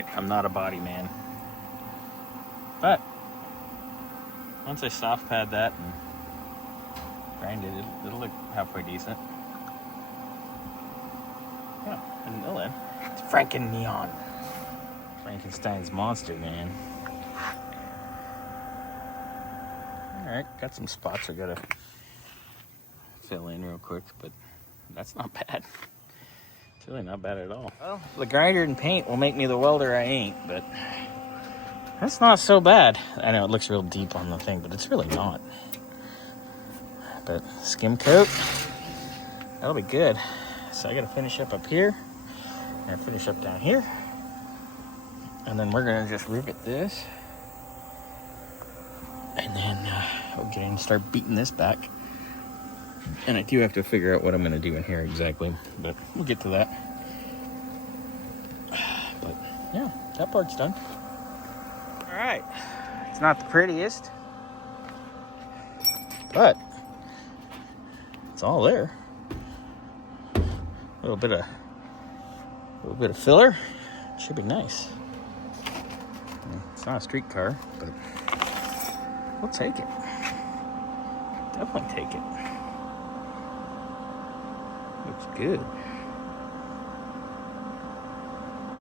Alright, I'm not a body man. But once I soft pad that and grind it, it'll look halfway decent. Yeah, until then, it's Franken Neon. Frankenstein's monster, man. Alright, got some spots I gotta fill in real quick, but that's not bad. It's really not bad at all. Well, the grinder and paint will make me the welder I ain't, but that's not so bad. I know it looks real deep on the thing, but it's really not. But skim coat, that'll be good. So I gotta finish up here, and finish up down here. And then we're gonna just rivet this. And then we'll get in and start beating this back. And I do have to figure out what I'm gonna do in here exactly, but we'll get to that. But yeah, that part's done. All right, it's not the prettiest, but it's all there. A little bit of filler, should be nice. It's not a street car, but we'll take it. Definitely take it. Looks good.